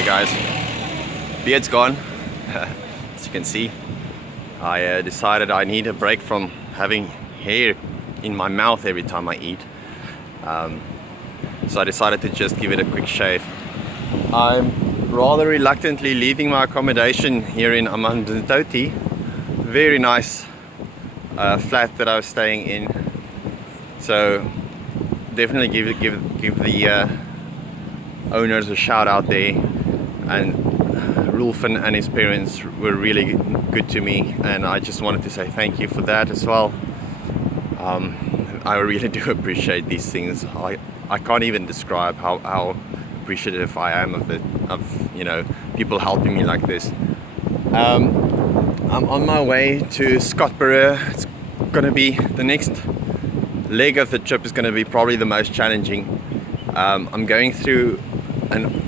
Hey guys, beard's gone. As you can see, I decided I need a break from having hair in my mouth every time I eat. So I decided to just give it a quick shave. I'm rather reluctantly leaving my accommodation here in Amanditoti. Very nice flat that I was staying in. So definitely give the owners a shout out there. And Rolfan and his parents were really good to me, and I just wanted to say thank you for that as well. I really do appreciate these things. I can't even describe how appreciative I am of people helping me like this. I'm on my way to Scottburgh. It's gonna be the next leg of the trip is gonna be probably the most challenging. I'm going through an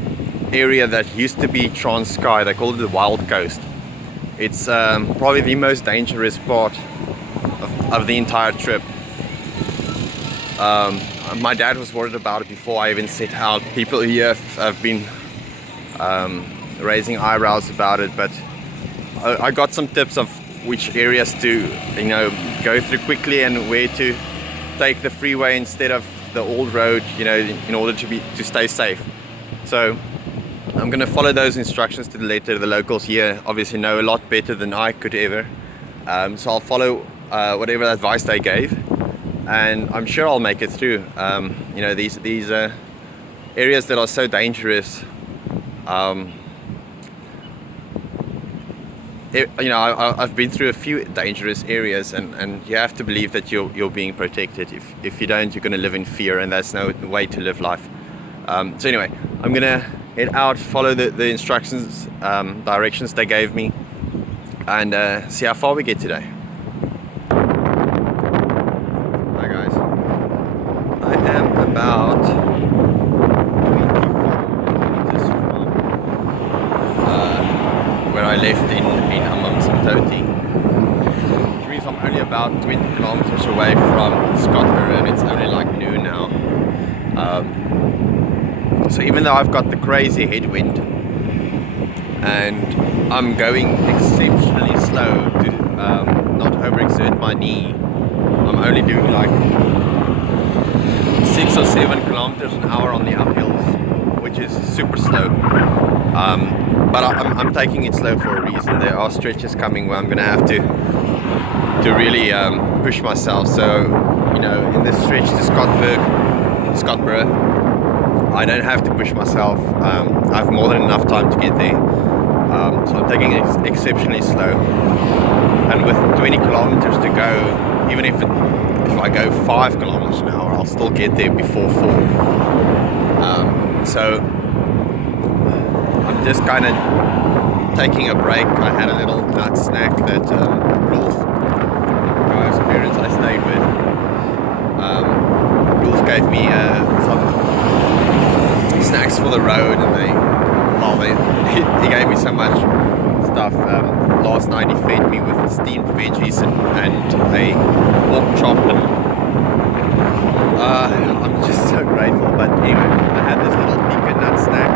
area that used to be Transkei. They call it the Wild Coast. It's probably the most dangerous part of the entire trip. My dad was worried about it before I even set out. People here have been raising eyebrows about it, but I got some tips of which areas to go through quickly and where to take the freeway instead of the old road, in order to stay safe. So I'm going to follow those instructions to the letter. The locals here obviously know a lot better than I could ever. So I'll follow whatever advice they gave, and I'm sure I'll make it through. These areas that are so dangerous. I've been through a few dangerous areas, and you have to believe that you're being protected. If you don't, you're going to live in fear, and that's no way to live life. So anyway, I'm going to head out, follow the instructions, directions they gave me, and see how far we get today. Hi guys, I am about 24 kilometers from where I left in Amanditoti. Which means I'm only about 20 kilometers away from Scottburgh, and it's only like noon now. So even though I've got the crazy headwind and I'm going exceptionally slow to not overexert my knee, I'm only doing like 6 or 7 kilometers an hour on the uphills, which is super slow. But I'm taking it slow for a reason. There are stretches coming where I'm going to have to really push myself. So, in this stretch to Scottburgh, I don't have to push myself. I have more than enough time to get there. So I'm taking it exceptionally slow. And with 20 kilometers to go, even if I go 5 kilometers an hour, I'll still get there before 4. So I'm just kind of taking a break. I had a little nut snack that Rolf, guy's parents I stayed with, Rolf gave me some snacks for the road, and he gave me so much stuff. Last night he fed me with steamed veggies and a pork chop, and I'm just so grateful. But anyway, I had this little pecan nut snack,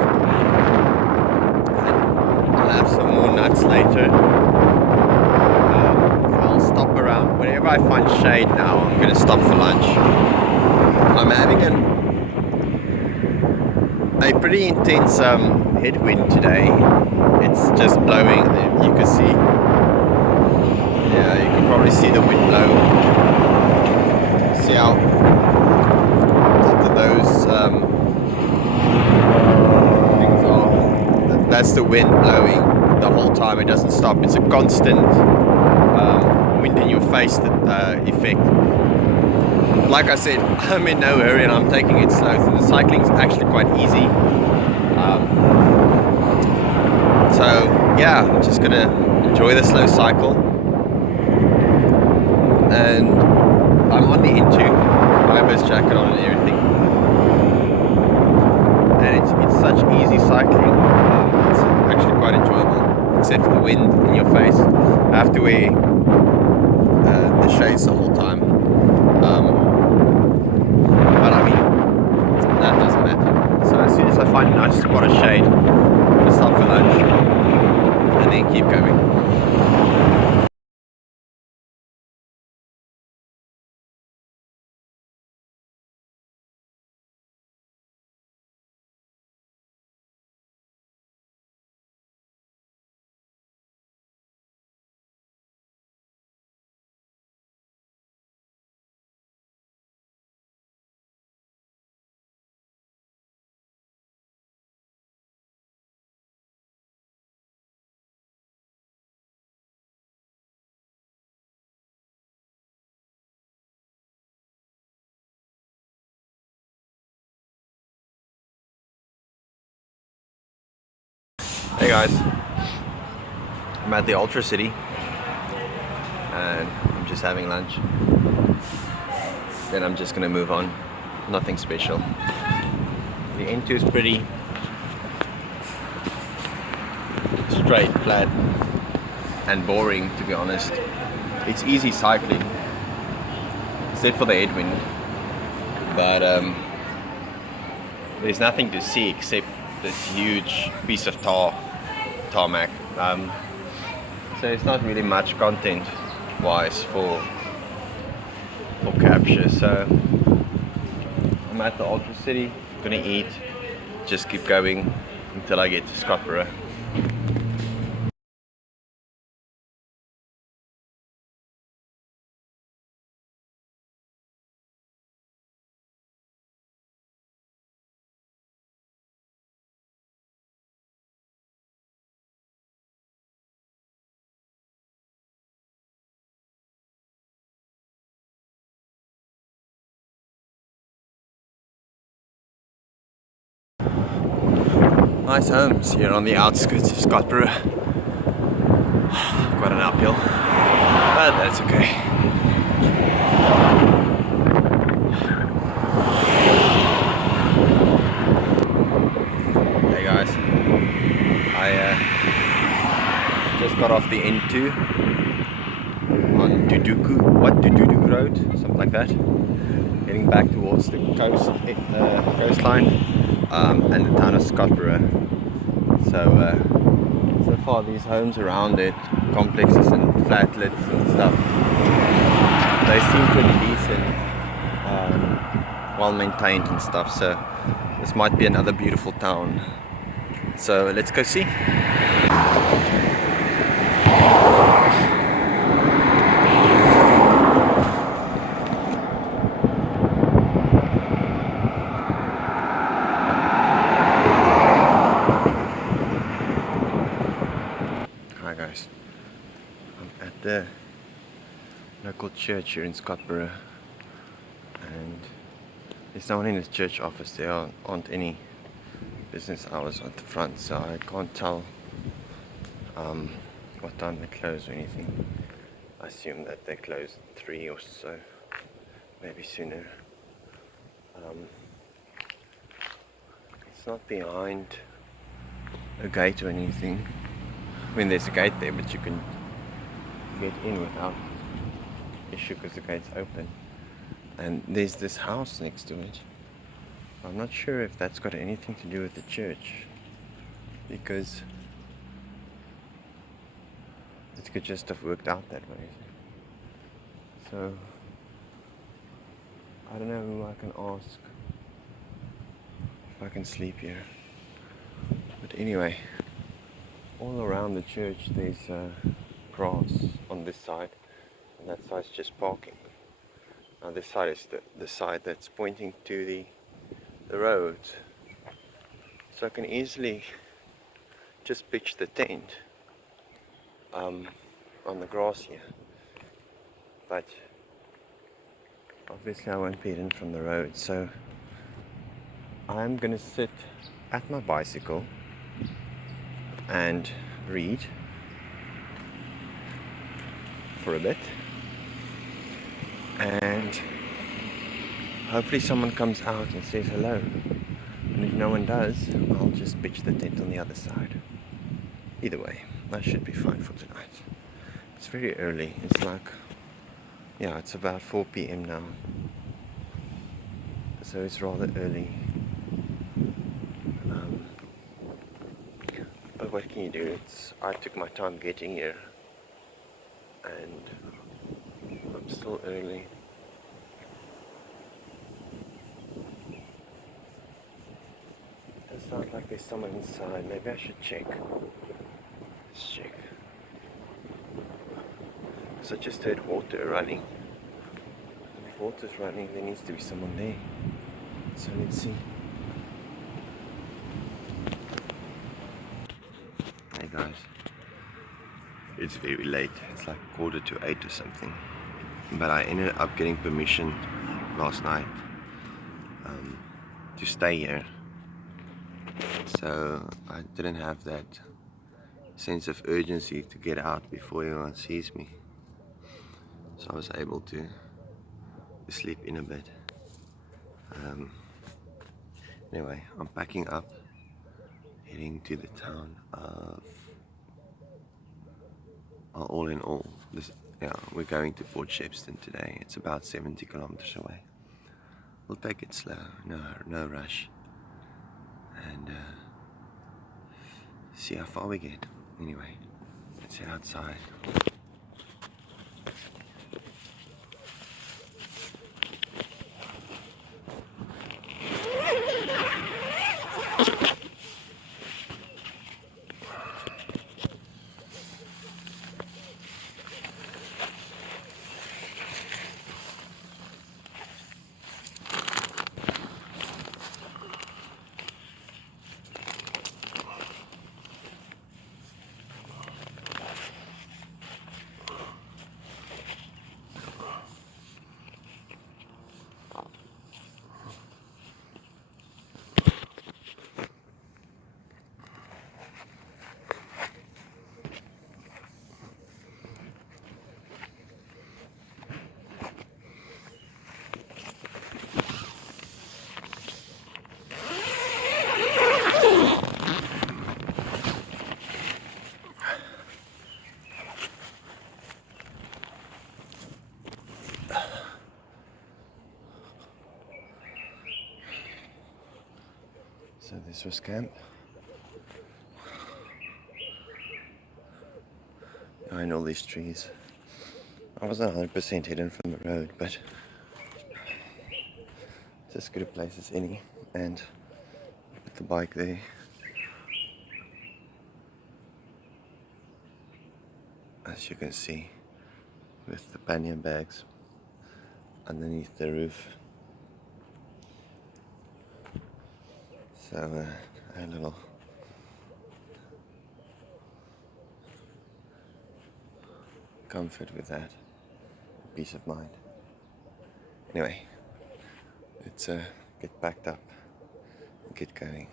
and I'll have some more nuts later. I'll stop around wherever I find shade now. I'm going to stop for lunch. I'm having a pretty intense headwind today. It's just blowing. You can see, you can probably see the wind blow. See how top of those things are. That's the wind blowing the whole time. It doesn't stop. It's a constant wind in your face effect. Like I said, I'm in no hurry and I'm taking it slow. So the cycling's actually quite easy. I'm just gonna enjoy the slow cycle. And I'm on the N2. I have this jacket on and everything. And it's such easy cycling. It's actually quite enjoyable, except for the wind in your face. I have to wear the shades the whole time. But I mean, that doesn't matter. So as soon as I find a nice spot of shade, I'm going to and keep going. Hey guys, I'm at the Ultra City and I'm just having lunch. Then I'm just gonna move on. Nothing special. The N2 is pretty straight, flat and boring, to be honest. It's easy cycling except for the headwind, but there's nothing to see except this huge piece of tarmac. So it's not really much content wise for capture. So I'm at the Ultra City, gonna eat, just keep going until I get to Scottburgh. Nice homes here on the outskirts of Scottburgh. Quite an uphill, but that's okay. Hey guys, I just got off the N2 on Dududu Road, something like that. Heading back towards the coastline and the town of Scottburgh. So far these homes around it, complexes and flatlets and stuff, they seem pretty decent, well maintained and stuff, so this might be another beautiful town. So let's go see. Hi guys, I'm at the local church here in Scottburgh, and there's no one in the church office. There aren't any business hours at the front, so I can't tell what time they close or anything. I assume that they close at 3 or so, maybe sooner. It's not behind a gate or anything. I mean, there's a gate there, but you can get in without issue because the gate's open. And there's this house next to it. I'm not sure if that's got anything to do with the church, because it could just have worked out that way. So I don't know who I can ask if I can sleep here. But anyway, all around the church there's grass on this side, and that side's just parking. Now this side is the side that's pointing to the road, so I can easily just pitch the tent on the grass here, but obviously I won't be hidden from the road, so I'm gonna sit at my bicycle and read for a bit, and hopefully someone comes out and says hello, and if no one does, I'll just pitch the tent on the other side. Either way, that should be fine for tonight. It's very early, it's like, yeah, it's about 4 p.m. now, so it's rather early. But what can you do? I took my time getting here, and I'm still early. It sounds like there's someone inside. Maybe I should check. Let's check. So I just heard water running. And if water's running, there needs to be someone there. So let's see. Hey guys. It's very late. It's like 7:45 or something. But I ended up getting permission last night to stay here. So I didn't have that sense of urgency to get out before anyone sees me. So I was able to sleep in a bit. Anyway, I'm packing up, heading to the town of, all in all, we're going to Port Shepstone today. It's about 70 kilometers away. We'll take it slow, no rush, and see how far we get. Anyway, let's head outside. So this was camp. Behind all these trees. I wasn't 100% hidden from the road, but it's as good a place as any. And with the bike there, as you can see, with the pannier bags underneath the roof. So I had a little comfort with that, peace of mind. Anyway, let's get packed up and get going.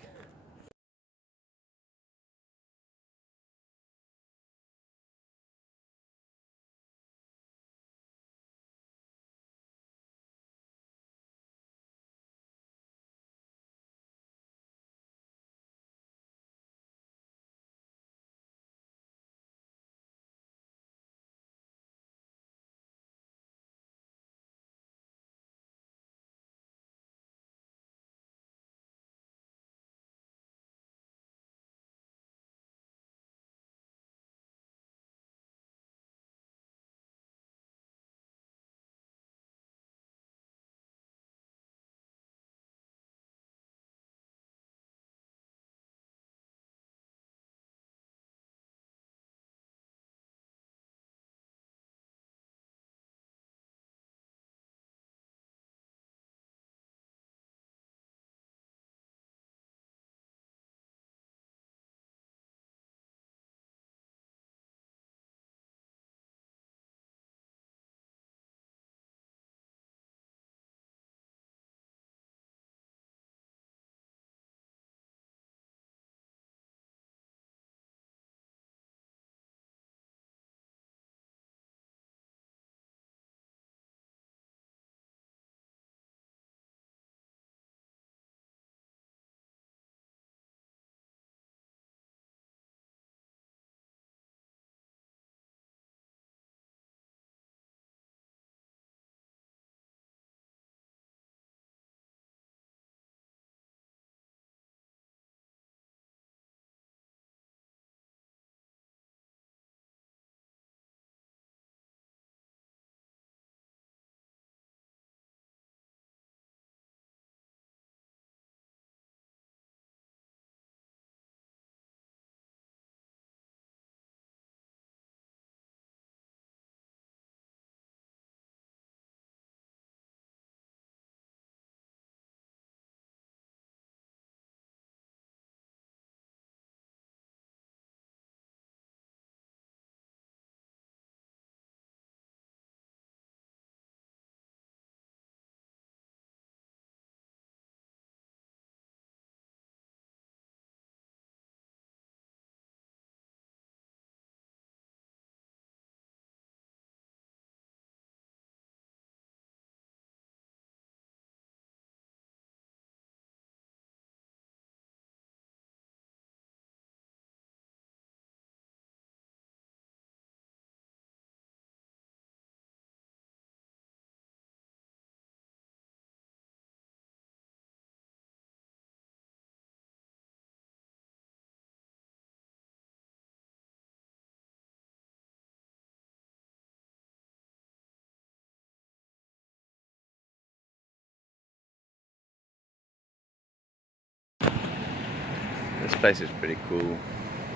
This place is pretty cool.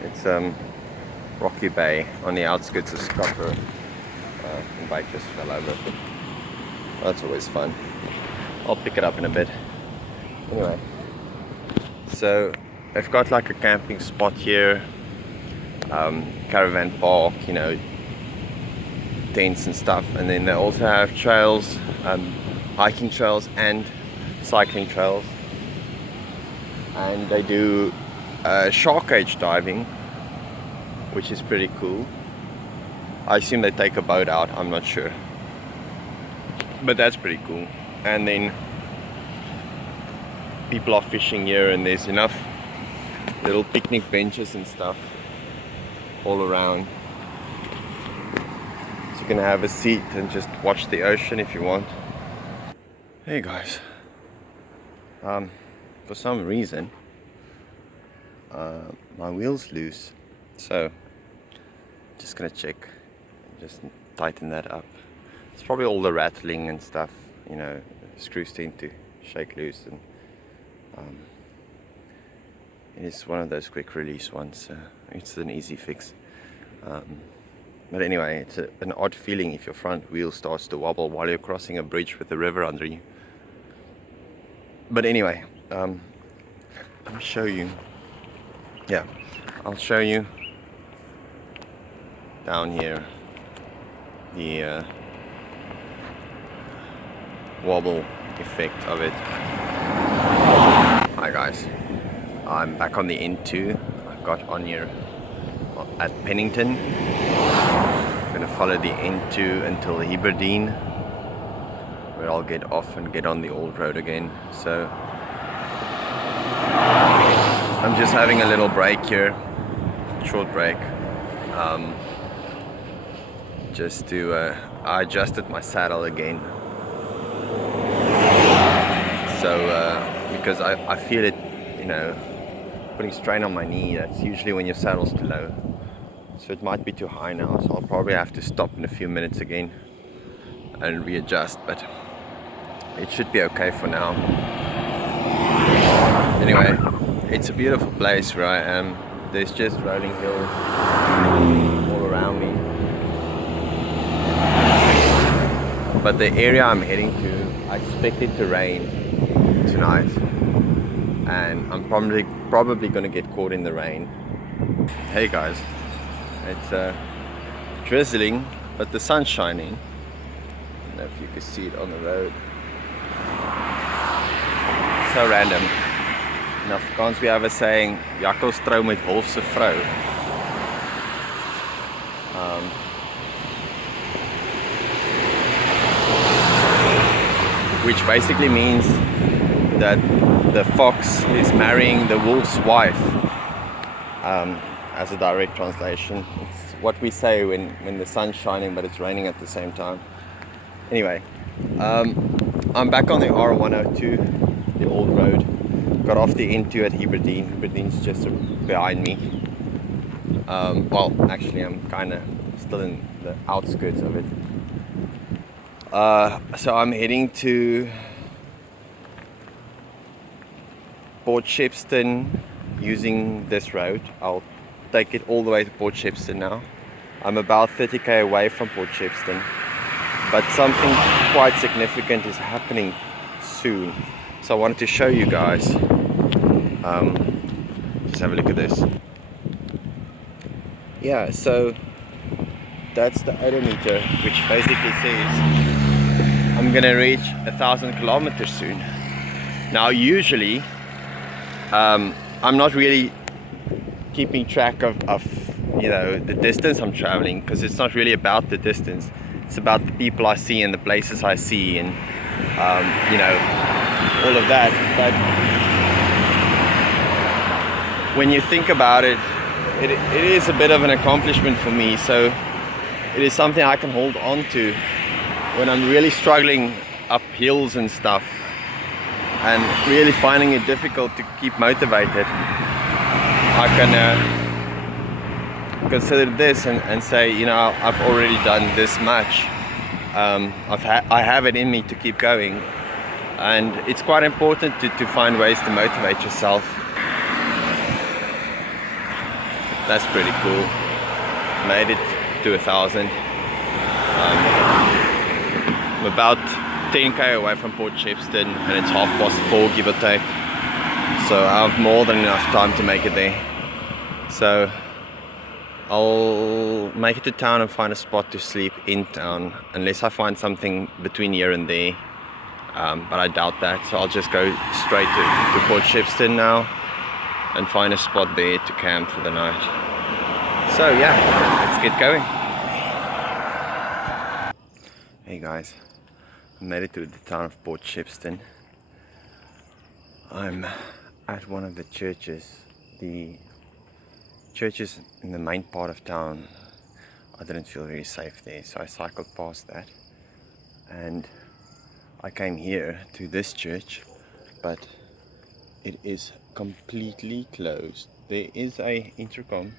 It's Rocky Bay on the outskirts of Scottburgh. The bike just fell over. That's always fun. I'll pick it up in a bit. Anyway, so they've got like a camping spot here, caravan park, you know, tents and stuff, and then they also have trails, hiking trails and cycling trails, and they do shark cage diving, which is pretty cool. I assume they take a boat out, I'm not sure, but that's pretty cool. And then people are fishing here, and there's enough little picnic benches and stuff all around, so you can have a seat and just watch the ocean if you want. Hey guys, for some reason my wheel's loose, so just gonna check and just tighten that up. It's probably all the rattling and stuff, you know, screws tend to shake loose, and it's one of those quick release ones, so it's an easy fix. But anyway, it's an odd feeling if your front wheel starts to wobble while you're crossing a bridge with the river under you. But anyway, let me show you. Yeah, I'll show you down here the wobble effect of it. Hi guys, I'm back on the N2. I got on here at Pennington. I'm gonna follow the N2 until Heberdean, where I'll get off and get on the old road again. So I'm just having a little break here, short break, just to I adjusted my saddle again, so because I feel it, you know, putting strain on my knee. That's usually when your saddle's too low, so it might be too high now, so I'll probably have to stop in a few minutes again and readjust, but it should be okay for now. Anyway, it's a beautiful place where I am. There's just rolling hills all around me, but the area I'm heading to, I expect it to rain tonight, and I'm probably going to get caught in the rain. Hey guys, it's drizzling, but the sun's shining. I don't know if you can see it on the road. So random. In Afrikaans we have a saying, jakkals trou met wolf se vrou. Which basically means that the fox is marrying the wolf's wife, as a direct translation. It's what we say when the sun's shining but it's raining at the same time. Anyway, I'm back on the R102, the old road. Got off the N2 at Heberdean. Heberdean's just behind me. Well, actually I'm kind of still in the outskirts of it. So I'm heading to Port Shepstone using this road. I'll take it all the way to Port Shepstone now. I'm about 30k away from Port Shepstone, but something quite significant is happening soon, so I wanted to show you guys. Just have a look at this. Yeah, so that's the odometer, which basically says I'm gonna reach 1,000 kilometers soon. Now usually I'm not really keeping track of you know, the distance I'm traveling, because it's not really about the distance, it's about the people I see and the places I see, and you know, all of that. But when you think about it, it is a bit of an accomplishment for me, so it is something I can hold on to when I'm really struggling up hills and stuff and really finding it difficult to keep motivated. I can consider this and say, you know, I've already done this much. I have it in me to keep going, and it's quite important to find ways to motivate yourself. That's pretty cool. Made it to 1,000. I'm about 10k away from Port Shepstone and it's 4:30 give or take. So I have more than enough time to make it there. So I'll make it to town and find a spot to sleep in town, unless I find something between here and there. But I doubt that, so I'll just go straight to Port Shepstone now and find a spot there to camp for the night. So yeah, let's get going. Hey guys, I made it to the town of Port Shepstone. I'm at one of the churches. The churches in the main part of town, I didn't feel very safe there, so I cycled past that and I came here to this church, but it is completely closed. There is a intercom,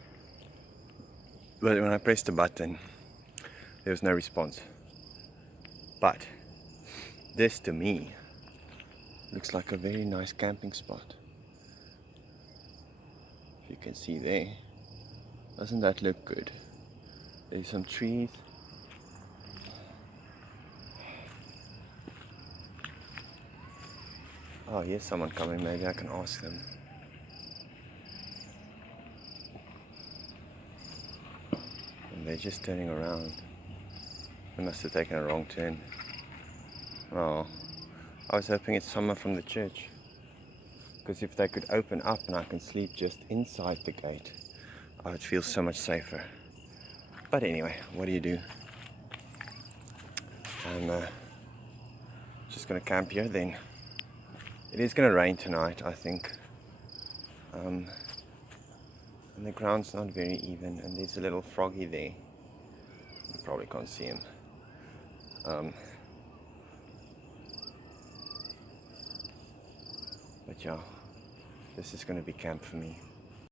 but when I pressed the button there was no response. But this to me looks like a very nice camping spot. You can see there. Doesn't that look good? There's some trees. Oh, here's someone coming. Maybe I can ask them. And they're just turning around. They must have taken a wrong turn. Oh, I was hoping it's someone from the church. Because if they could open up and I can sleep just inside the gate, I would feel so much safer. But anyway, what do you do? I'm just gonna camp here then. It is gonna rain tonight, I think. And the ground's not very even, and there's a little froggy there. You probably can't see him. But yeah, this is gonna be camp for me.